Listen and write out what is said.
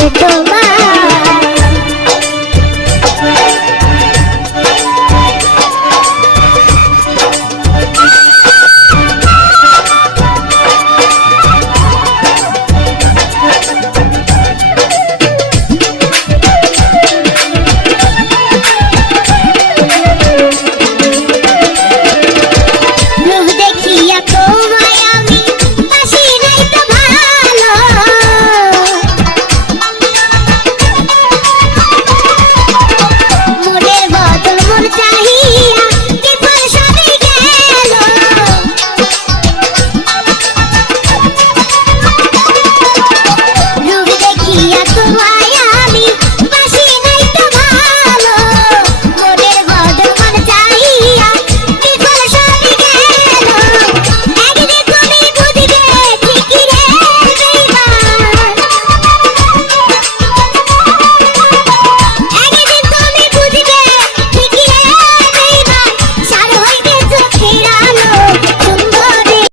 reggaetón